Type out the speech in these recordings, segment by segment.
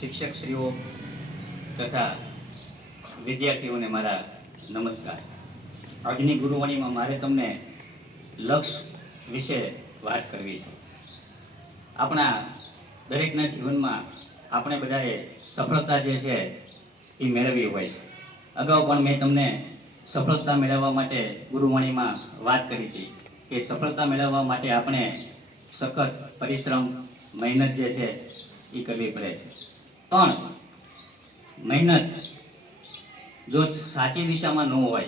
શિક્ષકશ્રીઓ તથા વિદ્યાર્થીઓને મારા નમસ્કાર. આજની ગુરુવાણીમાં મારે તમને લક્ષ્ય વિશે વાત કરવી છે. આપણા દરેકના જીવનમાં આપણે બધાએ સફળતા જે છે એ મેળવવી હોય છે. અગાઉ પણ મેં તમને સફળતા મેળવવા માટે ગુરુવાણીમાં વાત કરી હતી કે સફળતા મેળવવા માટે આપણે સખત પરિશ્રમ, મહેનત જે છે એ કરવી પડે છે. પણ મહેનત. જો સાચી દિશામાં ન હોય,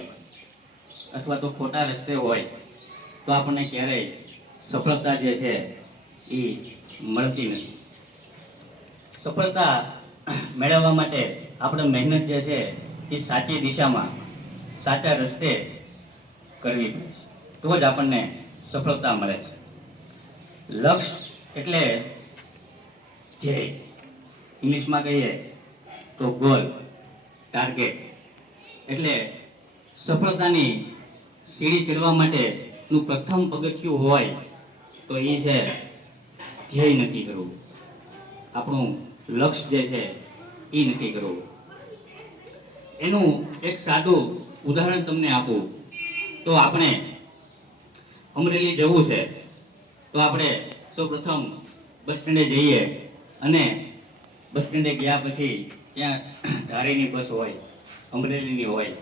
અથવા તો ખોટા રસ્તે હોય, તો આપણને ક્યારેય સફળતા જે છે એ મળતી નથી. સફળતા મેળવવા માટે આપણે મહેનત જે છે એ સાચી દિશામાં, સાચા રસ્તે કરવી પડે છે. તો જ આપણને સફળતા મળે છે. લક્ષ્ય એટલે ધ્યેય. ઇંગ્લિશમાં કહીએ તો ગોલ, ટાર્ગેટ. એટલે સફળતાની સીડી ચડવા માટેનું પ્રથમ પગથિયું હોય તો એ છે ધ્યેય નક્કી કરવું. આપણું લક્ષ્ય જે છે એ નક્કી કરવું. એનું એક સાદું ઉદાહરણ તમને આપું. તો આપણે અમરેલી જવું છે, તો આપણે સૌપ્રથમ બસ સ્ટેન્ડે જઈએ અને બસ સ્ટેન્ડે ગયા પછી ત્યાં ધારીની બસ હોય, અમરેલીની હોય,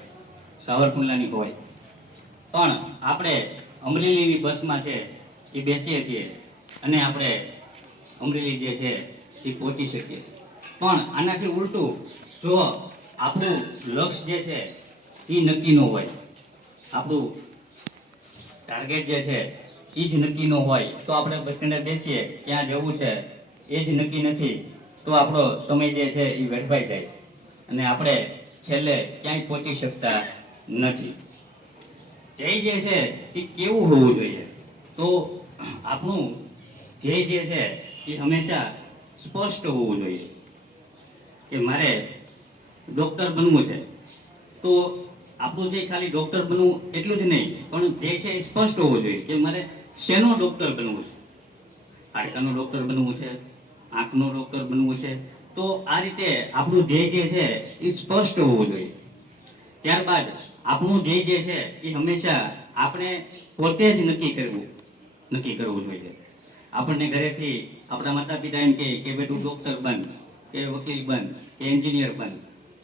સાવરકુંડલાની હોય. પણ આપણે અમરેલીની બસમાં છે એ બેસીએ છીએ અને આપણે અમરેલી જે છે એ પહોંચી શકીએ. પણ આનાથી ઉલટું જો આપણું લક્ષ્ય જે છે એ નક્કી ન હોય, આપણું ટાર્ગેટ જે છે એ જ નક્કી ન હોય, તો આપણે બસ સ્ટેન્ડે બેસીએ ક્યાં જવું છે એ જ નક્કી નથી. તો આપણો સમય જે છે એ વેડફાઈ જાય અને આપણે છેલ્લે ક્યાંય પહોંચી શકતા નથી. ધ્યેય જે છે એ કેવું હોવું જોઈએ? તો આપણું ધ્યેય જે છે એ હંમેશા સ્પષ્ટ હોવું જોઈએ. કે મારે ડૉક્ટર બનવું છે. તો આપણું જે ખાલી ડૉક્ટર બનવું એટલું જ નહીં, પણ ધ્યેય છે એ સ્પષ્ટ હોવું જોઈએ કે મારે શેનો ડૉક્ટર બનવું છે? હાડકાનો ડૉક્ટર બનવું છે? આંખનો ડૉક્ટર બનવું છે. તો આ રીતે આપણું ધ્યેય જે છે એ સ્પષ્ટ હોવું જોઈએ. ત્યારબાદ આપણું ધ્યેય જે છે એ હંમેશા આપણે પોતે જ નક્કી કરવું નક્કી કરવું જોઈએ. આપણને ઘરેથી આપણા માતા પિતા એમ કે બેટું ડૉક્ટર બન, કે વકીલ બન, કે એન્જિનિયર બન.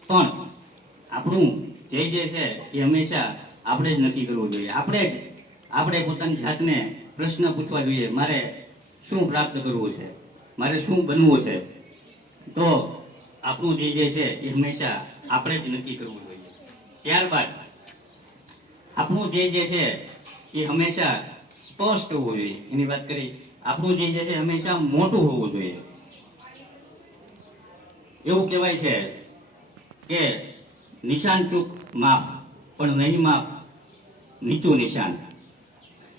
પણ આપણું ધ્યેય જે છે એ હંમેશા આપણે જ નક્કી કરવું જોઈએ. આપણે જ, આપણે પોતાની જાતને પ્રશ્ન પૂછવા જોઈએ, મારે શું પ્રાપ્ત કરવું છે? મારે શું બનવું છે? તો આપણું ધ્યેય જે છે એ હંમેશા આપણે જ નક્કી કરવું જોઈએ. ત્યારબાદ આપણું ધ્યેય જે છે એ હંમેશા સ્પષ્ટ હોવું જોઈએ. એની વાત કરી, આપણું ધ્યેય જે છે હંમેશા મોટું હોવું જોઈએ. એવું કહેવાય છે કે નિશાન ચૂક માપ પણ નહીં માપ નીચું નિશાન.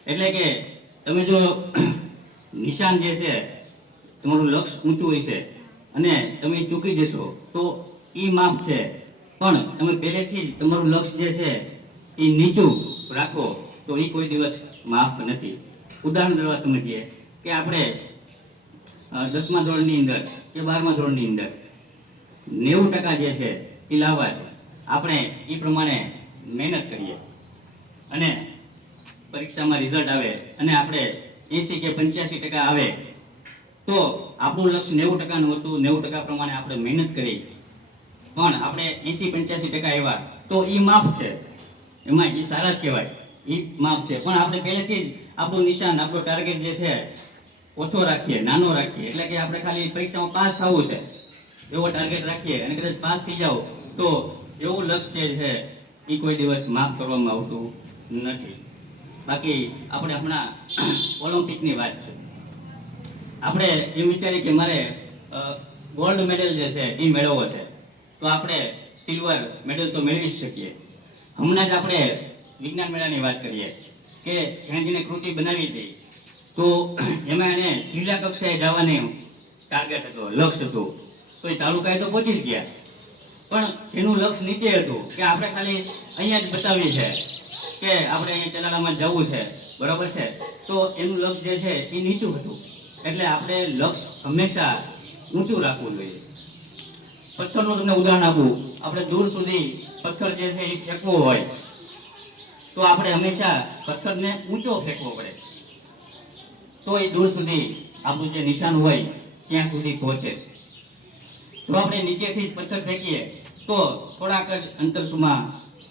એટલે કે તમે જો નિશાન જે છે તમારું લક્ષ્ય ઊંચું હોય છે. અને તમે ચૂકી જશો, તો એ માફ છે. પણ તમે પહેલેથી જ તમારું લક્ષ્ય જે છે એ નીચું રાખો, તો એ કોઈ દિવસ માફ નથી. ઉદાહરણ દ્વારા સમજીએ કે આપણે દસમા ધોરણની અંદર કે બારમા ધોરણની અંદર નેવું ટકા જે છે એ લાવવા છે. આપણે એ પ્રમાણે મહેનત કરીએ. અને પરીક્ષામાં રિઝલ્ટ આવે અને આપણે એંસી કે પંચ્યાસી ટકા આવે તો આપણું લક્ષ્ય નેવું ટકાનું હતું. નેવું ટકા પ્રમાણે આપણે મહેનત કરી. પણ આપણે એંસી પંચ્યાસી ટકા આવ્યા તો એ માફ છે. એમાં એ સારા જ કહેવાય. એ માફ છે. પણ આપણે પહેલેથી જ આપણું નિશાન, આપણો ટાર્ગેટ જે છે, ઓછો રાખીએ, નાનો રાખીએ. એટલે કે આપણે ખાલી પરીક્ષામાં પાસ થવું છે. એવો ટાર્ગેટ રાખીએ અને કદાચ પાસ થઈ જાઓ, તો એવું લક્ષ્ય છે એ કોઈ દિવસ માફ કરવામાં આવતું નથી. બાકી આપણે હમણાં ઓલિમ્પિકની વાત છે. આપણે એમ વિચારીએ કે મારે ગોલ્ડ મેડલ જે છે, એ મેળવવો છે. તો આપણે સિલ્વર મેડલ તો મેળવી જ શકીએ. હમણાં જ આપણે વિજ્ઞાન મેળાની વાત કરીએ કે જેને કૃતિ બનાવી હતી. તો એમાં એને જિલ્લા કક્ષાએ જવાની ટાર્ગેટ હતો લક્ષ્ય હતું. તો એ તાલુકાએ તો પહોંચી જ ગયા. પણ જેનું લક્ષ્ય નીચે હતું કે આપણે ખાલી અહીંયા જ બતાવીએ છે કે આપણે અહીંયા ચલાડામાં જવું છે. બરાબર છે? તો એનું લક્ષ્ય જે છે એ નીચું હતું. એટલે આપણે લક્ષ્ય હંમેશા ઊંચું રાખવું જોઈએ. પથ્થરનું તમને ઉદાહરણ આપું. આપણે દૂર સુધી પથ્થર જે છે એ ફેંકવો હોય, તો આપણે હંમેશા પથ્થરને ઊંચો ફેંકવો પડે. તો એ દૂર સુધી આપણું જે નિશાન હોય, ત્યાં સુધી પહોંચે. જો આપણે નીચેથી જ પથ્થર ફેંકીએ, તો થોડાક જ અંતરસુમાં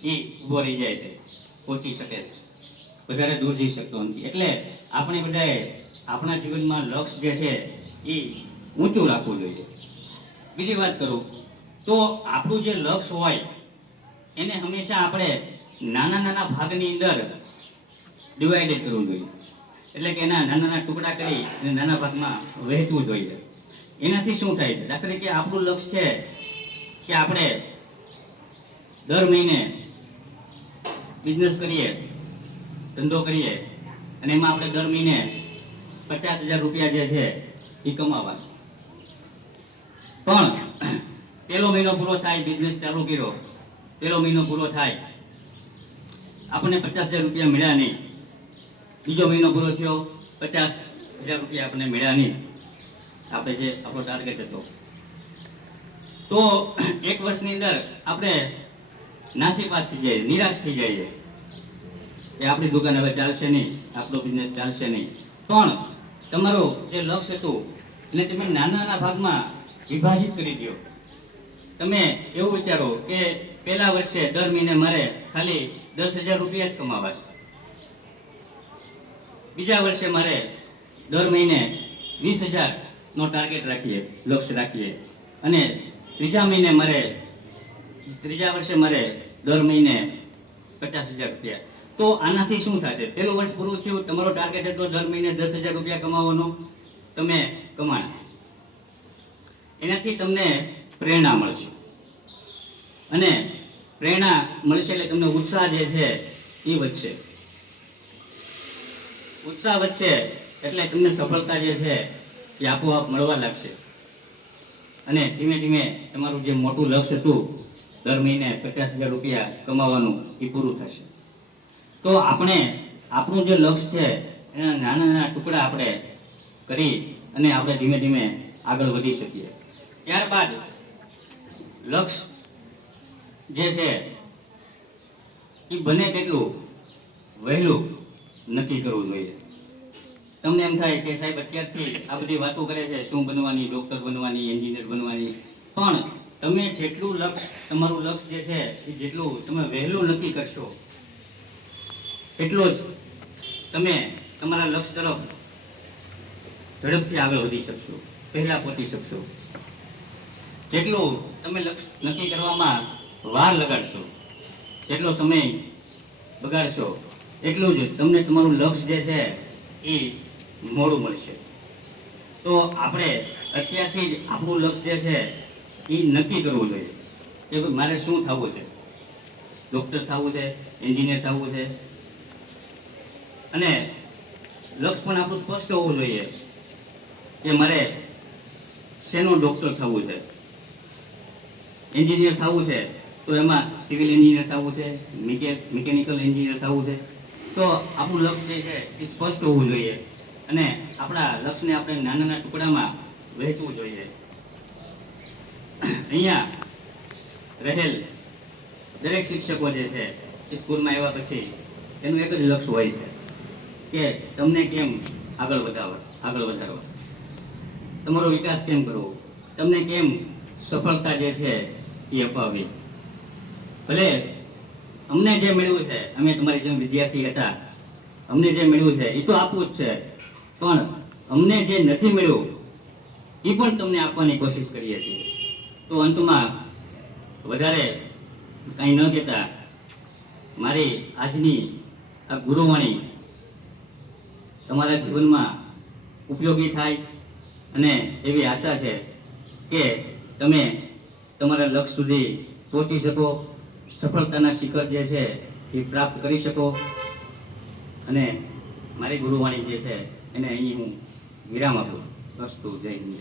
એ ઊભો રહી જાય છે, પહોંચી શકે છે. વધારે દૂર જઈ શકતો નથી. એટલે આપણે બધાએ આપણા જીવનમાં લક્ષ્ય જે છે એ ઊંચું રાખવું જોઈએ. બીજી વાત કરું, તો આપણું જે લક્ષ્ય હોય, એને હંમેશા આપણે નાના નાના ભાગની અંદર ડિવાઈડેડ કરવું જોઈએ. એટલે કે એના નાના નાના ટુકડા કરી અને નાના ભાગમાં વહેંચવું જોઈએ. એનાથી શું થાય છે? દાખલા તરીકે આપણું લક્ષ્ય છે કે આપણે દર મહિને બિઝનેસ કરીએ, ધંધો કરીએ, અને એમાં આપણે દર મહિને પચાસ હજાર રૂપિયા જે છે એ કમાવા પણ, પેલો મહિનો પૂરો થાય બિઝનેસ ચાલુ કર્યો. પેલો મહિનો પૂરો થાય. આપણને પચાસ હજાર રૂપિયા મળ્યા નહીં. બીજો મહિનો પૂરો થયો, પચાસ હજાર રૂપિયા આપણને મળ્યા નહીં. આપણે જે, આપણો ટાર્ગેટ હતો. તો, એક વર્ષની અંદર આપણે નાસીપાસ થઈ જાય નિરાશ થઈ જાય કે આપણી દુકાન હવે ચાલશે નહીં, આપણો બિઝનેસ ચાલશે નહીં. પણ તમારું જે લક્ષ્ય હતું એને તમે નાના નાના ભાગમાં વિભાજિત કરી દો તમે એવું વિચારો કે પહેલા વર્ષે દર મહિને મારે ખાલી દસ હજાર રૂપિયા જ કમાવા છે. બીજા વર્ષે મારે દર મહિને વીસ હજારનો ટાર્ગેટ રાખીએ લક્ષ્ય રાખીએ. અને ત્રીજા મહિને મારે, ત્રીજા વર્ષે મારે દર મહિને પચાસ હજાર રૂપિયા. તો આનાથી શું થશે? પેલું વર્ષ પૂરું થયું, તમારો ટાર્ગેટ હતો દર મહિને દસ હજાર રૂપિયા કમાવાનો. તમે કમાણા. એનાથી તમને પ્રેરણા મળશે. અને પ્રેરણા મળશે એટલે તમને ઉત્સાહ જે છે એ વધશે. ઉત્સાહ વધશે એટલે તમને સફળતા જે છે એ આપોઆપ મળવા લાગશે. અને ધીમે ધીમે તમારું જે મોટું લક્ષ્ય હતું, દર મહિને પચાસ હજાર રૂપિયા કમાવાનું એ પૂરું થશે. તો આપણે આપણું જે લક્ષ્ય છે, એના નાના નાના ટુકડા આપણે કરી અને આપણે ધીમે ધીમે આગળ વધી શકીએ. ત્યારબાદ લક્ષ્ય જે છે, એ બને તેટલું વહેલું નક્કી કરવું જોઈએ. તમને એમ થાય કે સાહેબ, અત્યારથી આ બધી વાતો કરે છે, શું બનવાની ડૉક્ટર બનવાની એન્જિનિયર બનવાની. પણ તમે જેટલું લક્ષ્ય, તમારું લક્ષ્ય જે છે, એ જેટલું તમે વહેલું નક્કી કરશો એટલો જ. તમે તમારા લક્ષ્ય તરફ ઝડપથી આગળ વધી શકશો, પહેલા પહોંચી શકશો. જેટલું તમે નક્કી કરવામાં વાર લગાડશો જેટલો સમય બગાડશો, એટલું જ તમને તમારું લક્ષ્ય જે છે એ મોડું મળશે. તો આપણે અત્યારથી જ આપણું લક્ષ્ય જે છે એ નક્કી કરવું જોઈએ કે મારે શું થવું છે? ડૉક્ટર થવું છે, એન્જિનિયર થવું છે અને લક્ષ્ય પણ આપણું સ્પષ્ટ હોવું જોઈએ કે મારે શેનો ડૉક્ટર થવું છે? એન્જિનિયર થવું છે? તો એમાં સિવિલ એન્જિનિયર થવું છે? મિકેનિકલ એન્જિનિયર થવું છે? તો આપણું લક્ષ્ય જે છે એ સ્પષ્ટ હોવું જોઈએ અને આપણા લક્ષ્યને આપણે નાના નાના ટુકડામાં વહેંચવું જોઈએ. અહીંયા રહેલ દરેક શિક્ષકો જે છે એ સ્કૂલમાં આવ્યા પછી એનું એક જ લક્ષ્ય હોય છે. કે તમને કેમ આગળ વધારવા આગળ વધારવા? તમારો વિકાસ કેમ કરવો? તમને કેમ સફળતા જે છે એ અપાવવી? ભલે અમને જે મેળવ્યું છે, અમે તમારી જેમ વિદ્યાર્થી હતા, અમને જે મેળવ્યું છે, એ તો આપવું જ છે. પણ અમને જે નથી મળ્યું, એ પણ તમને આપવાની કોશિશ કરીએ છીએ તો અંતમાં વધારે કાંઈ ન કહેતા, મારી આજની આ ગુરુવાણી તમારા જીવનમાં ઉપયોગી થાય અને એવી આશા છે કે તમે તમારા લક્ષ્ય સુધી પહોંચી શકો, સફળતાના શિખર જે છે એ પ્રાપ્ત કરી શકો. અને મારી ગુરુવાણી જે છે એને અહીં હું વિરામ આપું. વસ્તુ જય હિન્દ